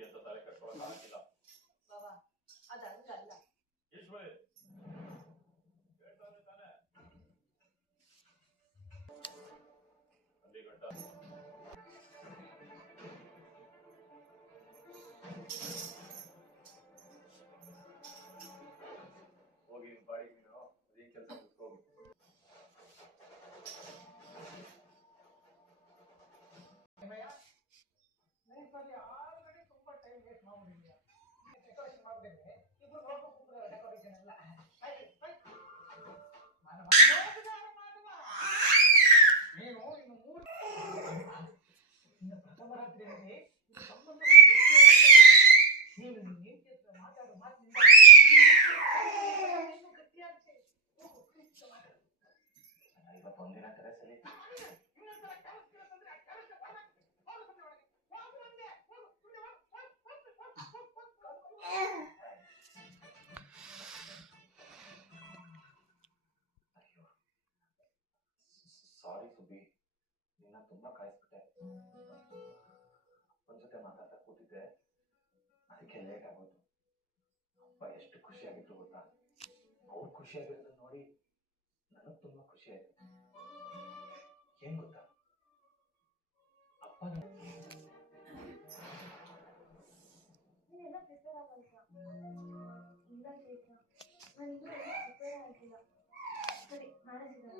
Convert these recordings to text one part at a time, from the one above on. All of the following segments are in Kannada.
ಅದಕ್ಕೆ ಅಂತ ತಲೆ ಕಟ್ಕೊಳ್ಳೋಕೆ ಆಗಿಲ್ಲ ಬಾಬಾ ಅದು ಹಂಗಲ್ಲ ಈಶ್ವರಿ ಹೇಳ್ತಾನೆ ತಾನೆ ಅಲ್ಲಿ ಗಂಟ ಹೋಗಿ ಬಾಡಿ ನೀನು ಅದೇ ಕೆಲಸ ಮುಗಿಸ್ಕೋಗಿ ಆಲ್ರೆಡಿ ತುಂಬಾ ಟೈಮ್ ವೇಸ್ಟ್ ಮಾಡ್ಬಿಟ್ಟಿದ್ಯಾ ಡೆಕೋರೇಷನ್ ಮಾಡ್ಬಿಟ್ಟಿದ್ದೆ ಇಬ್ರು ನೋಡ್ಕೊಂಡು ಕೂತ್ಕೊಳ್ಳೋ ಡೆಕೋರೇಷನ್ ಎಲ್ಲ ನೀನು ಇನ್ನು ಇನ್ನು ಪ್ರಥಮ ರಾತ್ರಿಯಲ್ಲಿ ಸಂಬಂಧ ನೀನು ಹೆಂಡತಿ ಹತ್ರ ಮಾತಾಡೋ ಮಾತಿನಿಂದ ಗಟ್ಟಿಯಾಗಿ ಇವತ್ತೊಂದಿನ ಕರೆಸಲಿ ಸಾರಿ ಸುಬ್ಬಿ, ನಿನ್ನ ತುಂಬಾ ಕಾಯಿಸ್ಬಿಟ್ಟೆ. ಅಪ್ಪನ ಜೊತೆ ಮಾತಾಡ್ತಾ ಕೂತಿದ್ದೆ, ಅದಕ್ಕೆ ಲೇಟ್ ಆಗೋದು. ಅಪ್ಪ ಎಷ್ಟು ಖುಷಿಯಾಗಿದ್ರು ಗೊತ್ತಾ? ಅವ್ರು ಖುಷಿಯಾಗಿರೋದನ್ನ ನೋಡಿ ನನಗ್ ತುಂಬಾ ಖುಷಿ ಆಯ್ತು. ಏನ್ ಗೊತ್ತಾ, ಅಪ್ಪ ನೀನೆಲ್ಲ ಪ್ರಿಪೇರ್ ಆಗಲ್ವಾ? ಇಲ್ಲ ಚೈತ್ರ, ನಾನು ಇನ್ನೂ ಎಲ್ಲ ಪ್ರಿಪೇರ್ ಆಗಿಲ್ಲ. ಸರಿ, ನಾಳೆ ಸಿಗೋಣ.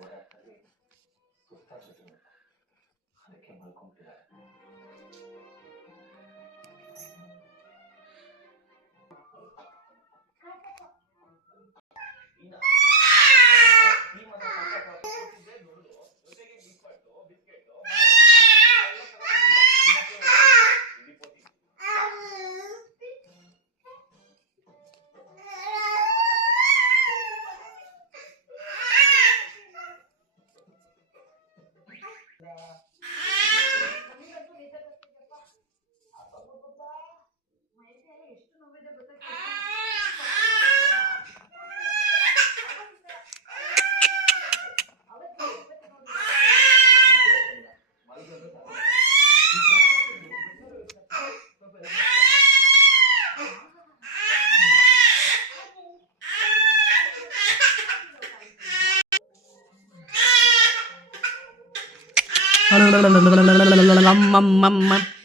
ಓಡಾಡ್ತಾರೆ, ಸುಸ್ತಾಗ್ಬಿಟ್ಟಿದೆ, ಅದಕ್ಕೆ ಮಲ್ಕೊಂಡ್ಬಿಟ್ಟಿದ್ದಾರೆ. ಎಷ್ಟು ನೋವಿದೆ ಗೊತ್ತಾ? Mama.